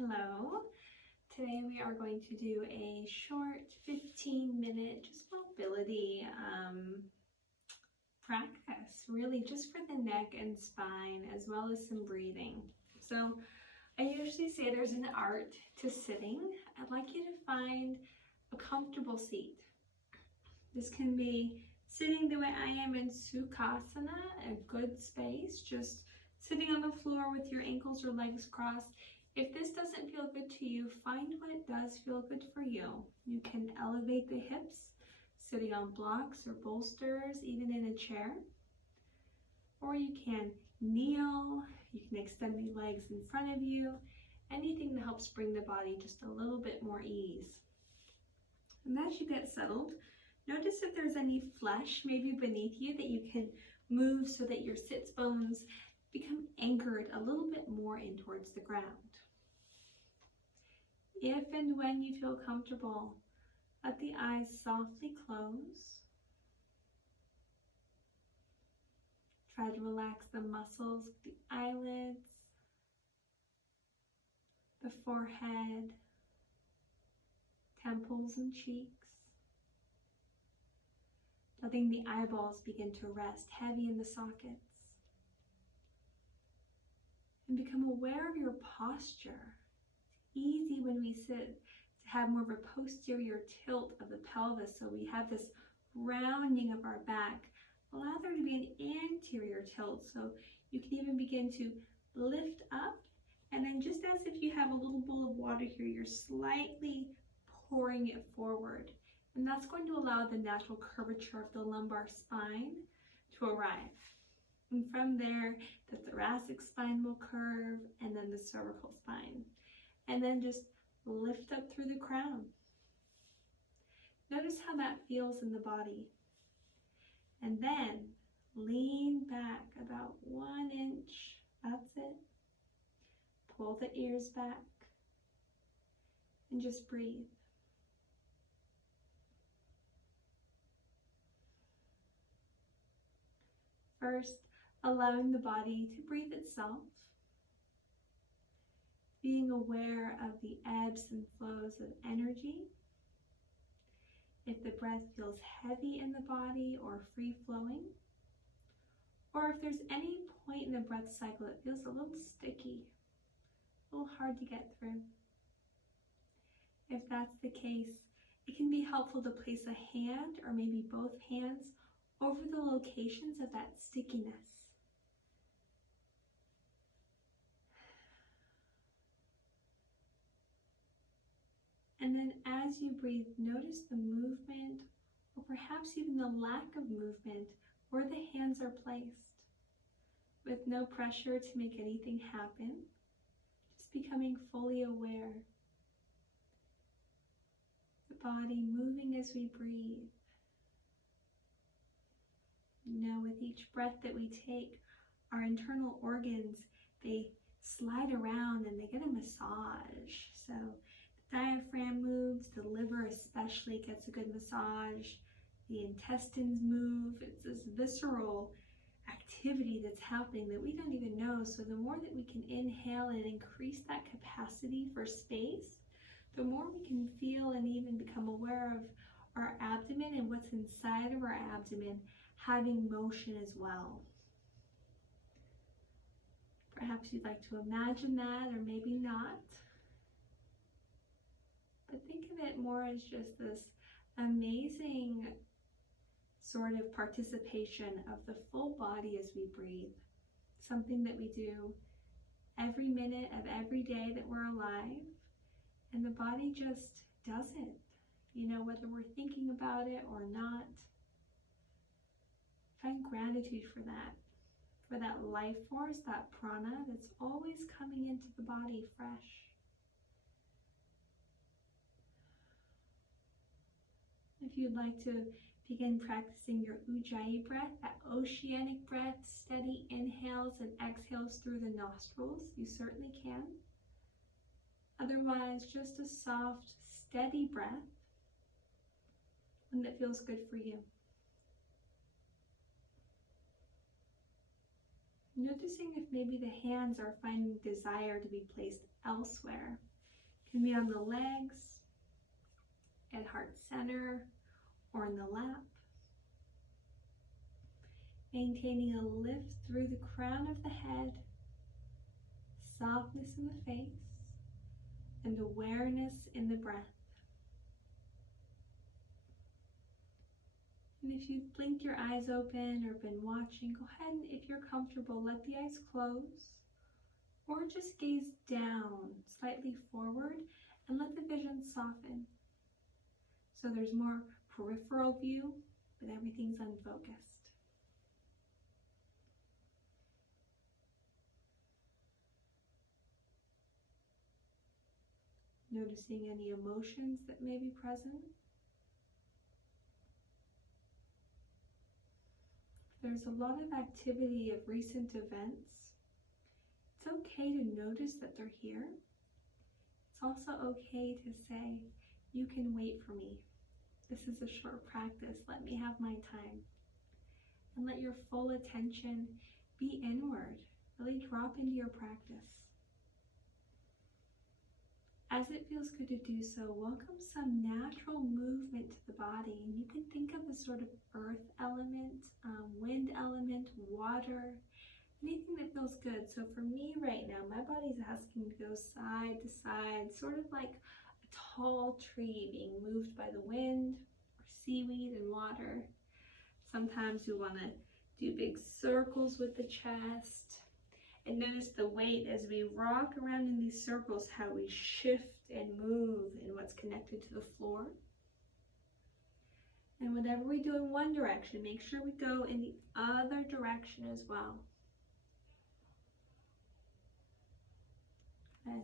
Hello. Today we are going to do a short 15-minute just mobility practice, really just for the neck and spine, as well as some breathing. So I usually say there's an art to sitting. I'd like you to find a comfortable seat. This can be sitting the way I am in Sukhasana, a good space, just sitting on the floor with your ankles or legs crossed. If this doesn't feel good to you, find what does feel good for you. You can elevate the hips, sitting on blocks or bolsters, even in a chair. Or you can kneel, you can extend the legs in front of you, anything that helps bring the body just a little bit more ease. And as you get settled, notice if there's any flesh maybe beneath you that you can move so that your sits bones become anchored a little bit more in towards the ground. If and when you feel comfortable, let the eyes softly close. Try to relax the muscles of the eyelids, the forehead, temples and cheeks. Letting the eyeballs begin to rest heavy in the sockets. And become aware of your posture. It's easy when we sit to have more of a posterior tilt of the pelvis, so we have this rounding of our back. Allow there to be an anterior tilt, so you can even begin to lift up, and then just as if you have a little bowl of water here, you're slightly pouring it forward. And that's going to allow the natural curvature of the lumbar spine to arrive. And from there, the thoracic spine will curve, and then the cervical spine. And then just lift up through the crown. Notice how that feels in the body. And then lean back about 1 inch. That's it. Pull the ears back. And just breathe. First, allowing the body to breathe itself, being aware of the ebbs and flows of energy. If the breath feels heavy in the body or free-flowing, or if there's any point in the breath cycle that feels a little sticky, a little hard to get through. If that's the case, it can be helpful to place a hand or maybe both hands over the locations of that stickiness. And then as you breathe, notice the movement, or perhaps even the lack of movement, where the hands are placed. With no pressure to make anything happen, just becoming fully aware. The body moving as we breathe. With each breath that we take, our internal organs, they slide around and they get a massage. So the diaphragm moves, the liver especially gets a good massage, the intestines move. It's this visceral activity that's happening that we don't even know. So the more that we can inhale and increase that capacity for space, the more we can feel and even become aware of our abdomen and what's inside of our abdomen having motion as well. Perhaps you'd like to imagine that, or maybe not. But think of it more as just this amazing sort of participation of the full body as we breathe. Something that we do every minute of every day that we're alive. And the body just does it, whether we're thinking about it or not. Find gratitude for that life force, that prana that's always coming into the body fresh. If you'd like to begin practicing your Ujjayi breath, that oceanic breath, steady inhales and exhales through the nostrils, you certainly can. Otherwise, just a soft, steady breath, one that feels good for you. Noticing if maybe the hands are finding desire to be placed elsewhere, Can be on the legs, at heart center, or in the lap. Maintaining a lift through the crown of the head, softness in the face, and awareness in the breath. And if you blink your eyes open or been watching, go ahead and, if you're comfortable, let the eyes close, or just gaze down, slightly forward, and let the vision soften. So there's more peripheral view, but everything's unfocused. Noticing any emotions that may be present. There's a lot of activity of recent events. It's okay to notice that they're here. It's also okay to say, you can wait for me. This is a short practice. Let me have my time. And let your full attention be inward. Really drop into your practice. As it feels good to do so, welcome some natural movement to the body. And you can think of a sort of earth element, wind element, water, anything that feels good. So for me right now, my body's asking to go side to side, sort of like a tall tree being moved by the wind, or seaweed and water. Sometimes we want to do big circles with the chest. And notice the weight as we rock around in these circles, how we shift and move in what's connected to the floor. And whatever we do in one direction, make sure we go in the other direction as well. Good.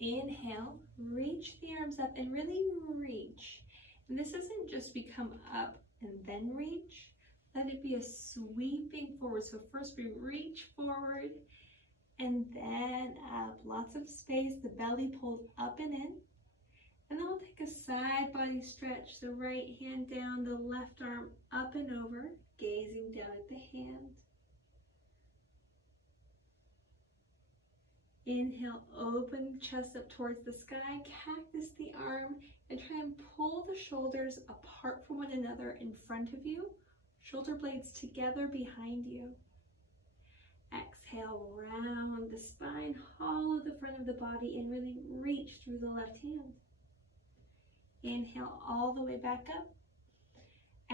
Inhale, reach the arms up and really reach. And this doesn't just become up and then reach. Let it be a sweeping forward. So first we reach forward and then up. Lots of space. The belly pulls up and in. And then we'll take a side body stretch. The right hand down, the left arm up and over, gazing down at the hand. Inhale, open the chest up towards the sky, cactus the arm, and try and pull the shoulders apart from one another in front of you. Shoulder blades together behind you. Exhale, round the spine, hollow the front of the body, and really reach through the left hand. Inhale all the way back up.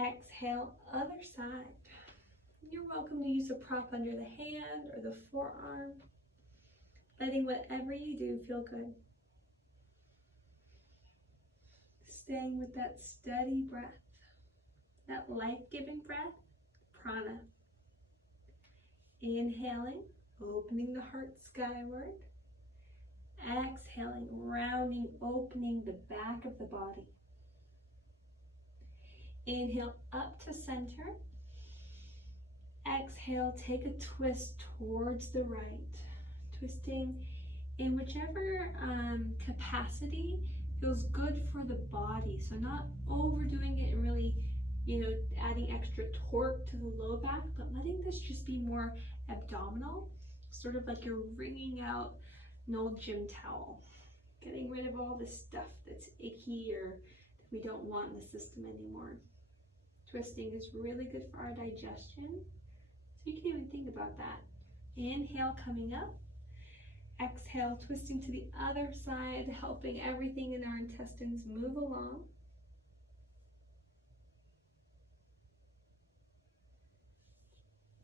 Exhale, other side. You're welcome to use a prop under the hand or the forearm, letting whatever you do feel good. Staying with that steady breath, that life-giving breath, prana. Inhaling, opening the heart skyward. Exhaling, rounding, opening the back of the body. Inhale up to center. Exhale, take a twist towards the right. Twisting in whichever capacity feels good for the body. So not overdoing it and really, adding extra torque to the low back, but letting this just be more abdominal, sort of like you're wringing out an old gym towel, getting rid of all the stuff that's icky or that we don't want in the system anymore. Twisting is really good for our digestion, so you can even think about that. Inhale, coming up. Exhale, twisting to the other side, helping everything in our intestines move along.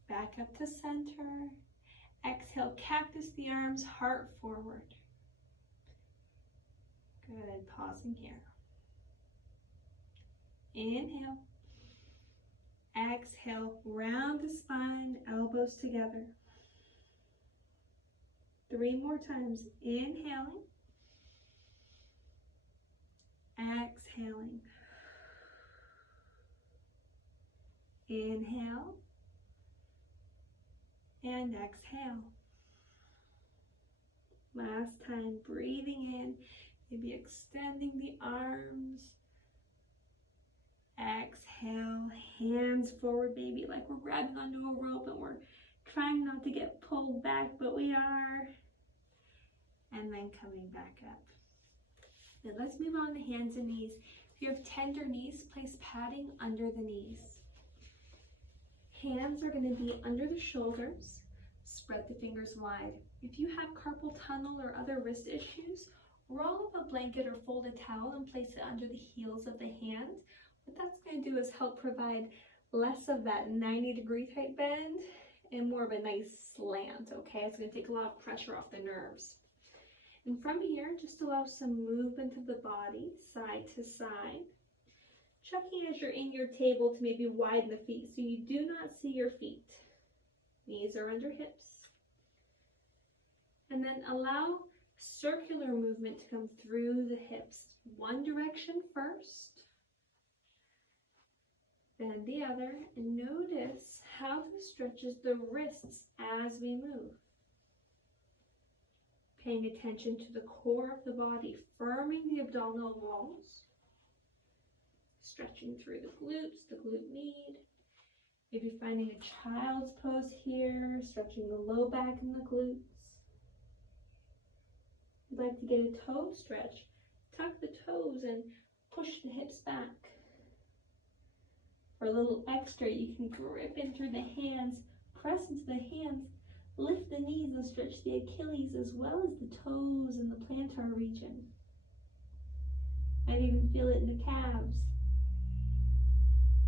Back up to center. Exhale, cactus the arms, heart forward. Good, pausing here. Inhale. Exhale, round the spine, elbows together. 3 more times. Inhaling. Exhaling. Inhale. And exhale. Last time, breathing in, maybe extending the arms. Exhale, hands forward, maybe like we're grabbing onto a rope and we're trying not to get pulled back, but we are. And then coming back up. Now let's move on to hands and knees. If you have tender knees, place padding under the knees. Hands are going to be under the shoulders. Spread the fingers wide. If you have carpal tunnel or other wrist issues, roll up a blanket or fold a towel and place it under the heels of the hand. What that's going to do is help provide less of that 90-degree type bend and more of a nice slant, okay? It's going to take a lot of pressure off the nerves. And from here, just allow some movement of the body, side to side. Checking as you're in your table to maybe widen the feet so you do not see your feet. Knees are under hips. And then allow circular movement to come through the hips. One direction first, then the other, and notice how this stretches the wrists as we move. Paying attention to the core of the body, firming the abdominal walls, stretching through the glutes, the glute med. Maybe finding a child's pose here, stretching the low back and the glutes. If you'd like to get a toe stretch, tuck the toes and push the hips back. For a little extra, you can grip in through the hands, press into the hands, lift the knees and stretch the Achilles as well as the toes and the plantar region. Might even feel it in the calves.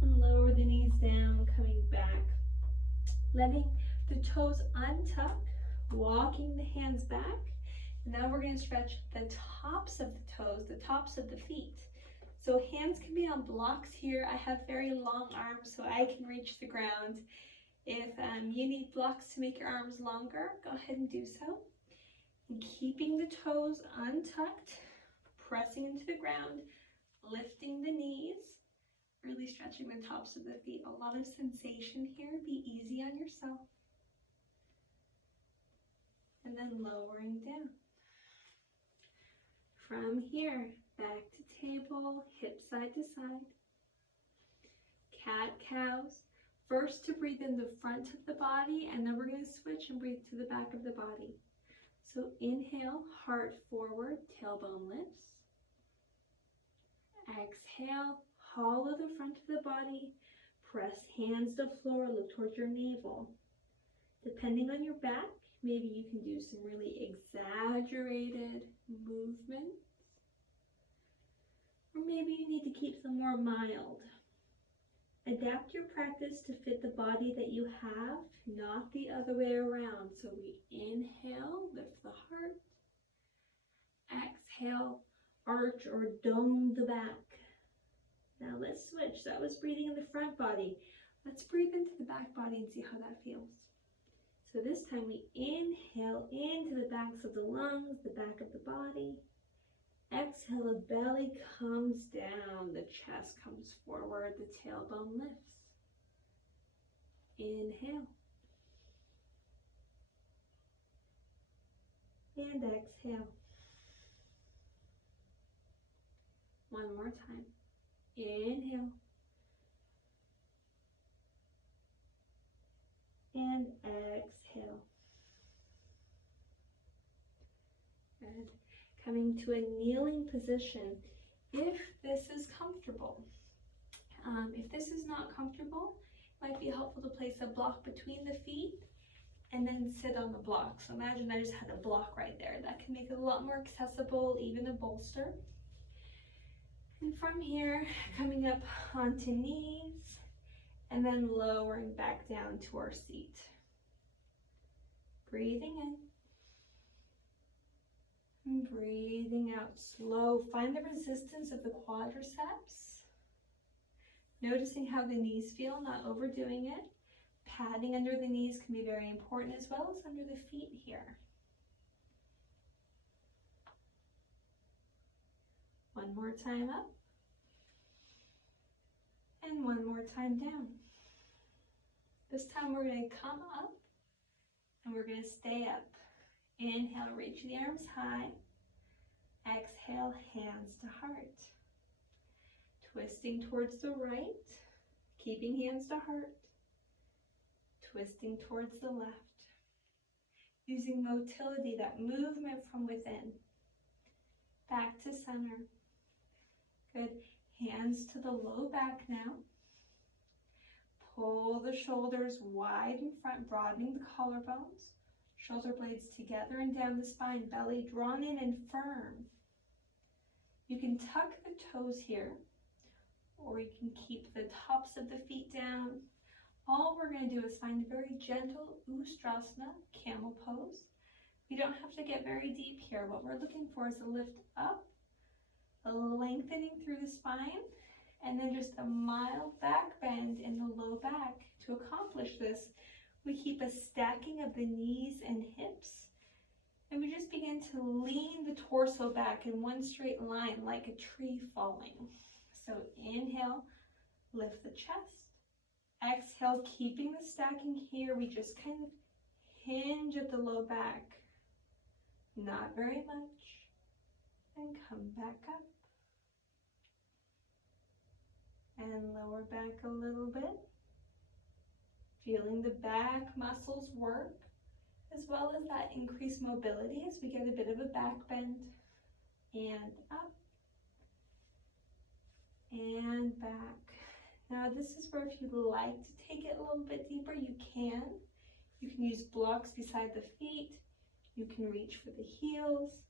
And lower the knees down, coming back. Letting the toes untuck, walking the hands back. And now we're going to stretch the tops of the toes, the tops of the feet. So hands can be on blocks here. I have very long arms so I can reach the ground. If you need blocks to make your arms longer, go ahead and do so. And keeping the toes untucked, pressing into the ground, lifting the knees, really stretching the tops of the feet. A lot of sensation here. Be easy on yourself. And then lowering down. From here, back to table, hip side to side. Cat-cows. First to breathe in the front of the body, and then we're going to switch and breathe to the back of the body. So inhale, heart forward, tailbone lifts. Exhale, hollow the front of the body, press hands to floor, look towards your navel. Depending on your back, maybe you can do some really exaggerated movements. Or maybe you need to keep them more mild. Adapt your practice to fit the body that you have, not the other way around. So we inhale, lift the heart. Exhale, arch or dome the back. Now let's switch. That was breathing in the front body. Let's breathe into the back body and see how that feels. So this time we inhale into the backs of the lungs, the back of the body. Exhale, the belly comes down, the chest comes forward, the tailbone lifts. Inhale. And exhale. One more time. Inhale. And exhale. And coming to a kneeling position, if this is comfortable. If this is not comfortable, it might be helpful to place a block between the feet and then sit on the block. So imagine I just had a block right there. That can make it a lot more accessible, even a bolster. And from here, coming up onto knees, and then lowering back down to our seat. Breathing in. And breathing out slow. Find the resistance of the quadriceps. Noticing how the knees feel, not overdoing it. Padding under the knees can be very important as well as under the feet here. One more time up. And one more time down. This time we're going to come up and we're going to stay up. Inhale, reach the arms high. Exhale, hands to heart. Twisting towards the right, keeping hands to heart. Twisting towards the left. Using motility, that movement from within. back to center. Good. Hands to the low back now. Pull the shoulders wide in front, broadening the collarbones. Shoulder blades together and down the spine, belly drawn in and firm. You can tuck the toes here, or you can keep the tops of the feet down. All we're going to do is find a very gentle Ustrasana, camel pose. We don't have to get very deep here. What we're looking for is a lift up, a lengthening through the spine, and then just a mild back bend in the low back. To accomplish this, we keep a stacking of the knees and hips, and we just begin to lean the torso back in one straight line like a tree falling. So inhale, lift the chest. Exhale, keeping the stacking here, we just kind of hinge at the low back. Not very much. And come back up. And lower back a little bit. Feeling the back muscles work, as well as that increased mobility as we get a bit of a back bend. And up. And back. Now this is where if you'd like to take it a little bit deeper, you can. You can use blocks beside the feet. You can reach for the heels.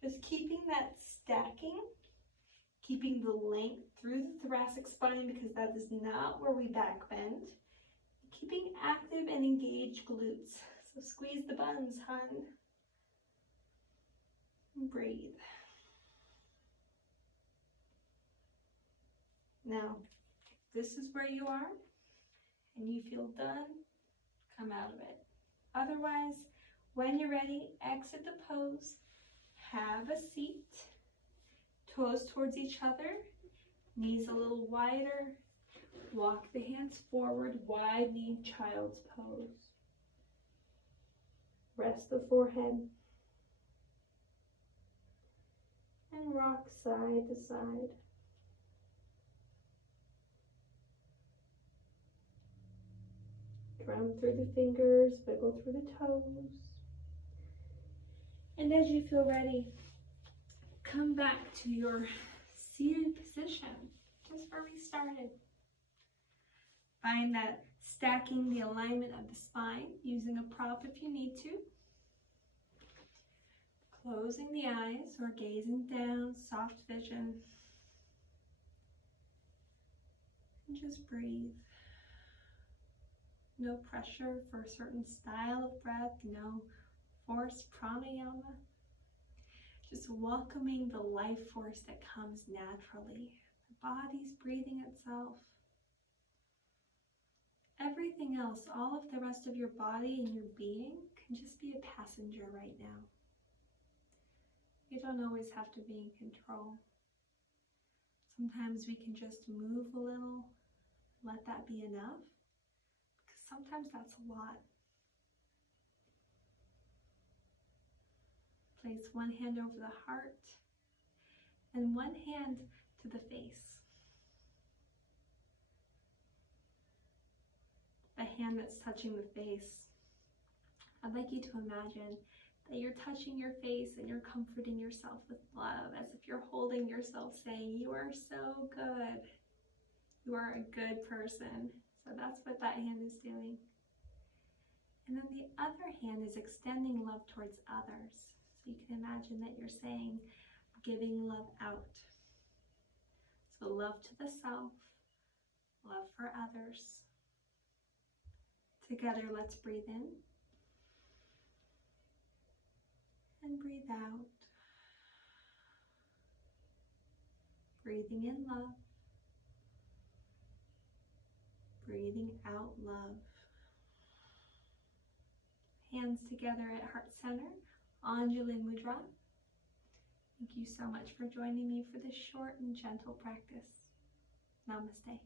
Just keeping that stacking, keeping the length through the thoracic spine, because that is not where we back bend. Keeping active and engaged glutes. So squeeze the buns, hun. And breathe. Now, if this is where you are and you feel done, come out of it. Otherwise, when you're ready, exit the pose, have a seat, toes towards each other, knees a little wider, walk the hands forward, widening child's pose. Rest the forehead and rock side to side. Drum through the fingers, wiggle through the toes. And as you feel ready, come back to your seated position, just where we started. Find that stacking the alignment of the spine, using a prop if you need to. Closing the eyes or gazing down, soft vision. And just breathe. No pressure for a certain style of breath, no forced pranayama. Just welcoming the life force that comes naturally. The body's breathing itself. Everything else, all of the rest of your body and your being can just be a passenger right now. You don't always have to be in control. Sometimes we can just move a little, let that be enough. Sometimes that's a lot. Place one hand over the heart and one hand to the face. The hand that's touching the face. I'd like you to imagine that you're touching your face and you're comforting yourself with love, as if you're holding yourself, saying, "You are so good. You are a good person." So that's what that hand is doing. And then the other hand is extending love towards others. So you can imagine that you're saying, giving love out. So love to the self, love for others. Together, let's breathe in and breathe out. Breathing in love. Breathing out love. Hands together at heart center, Anjali Mudra. Thank you so much for joining me for this short and gentle practice. Namaste.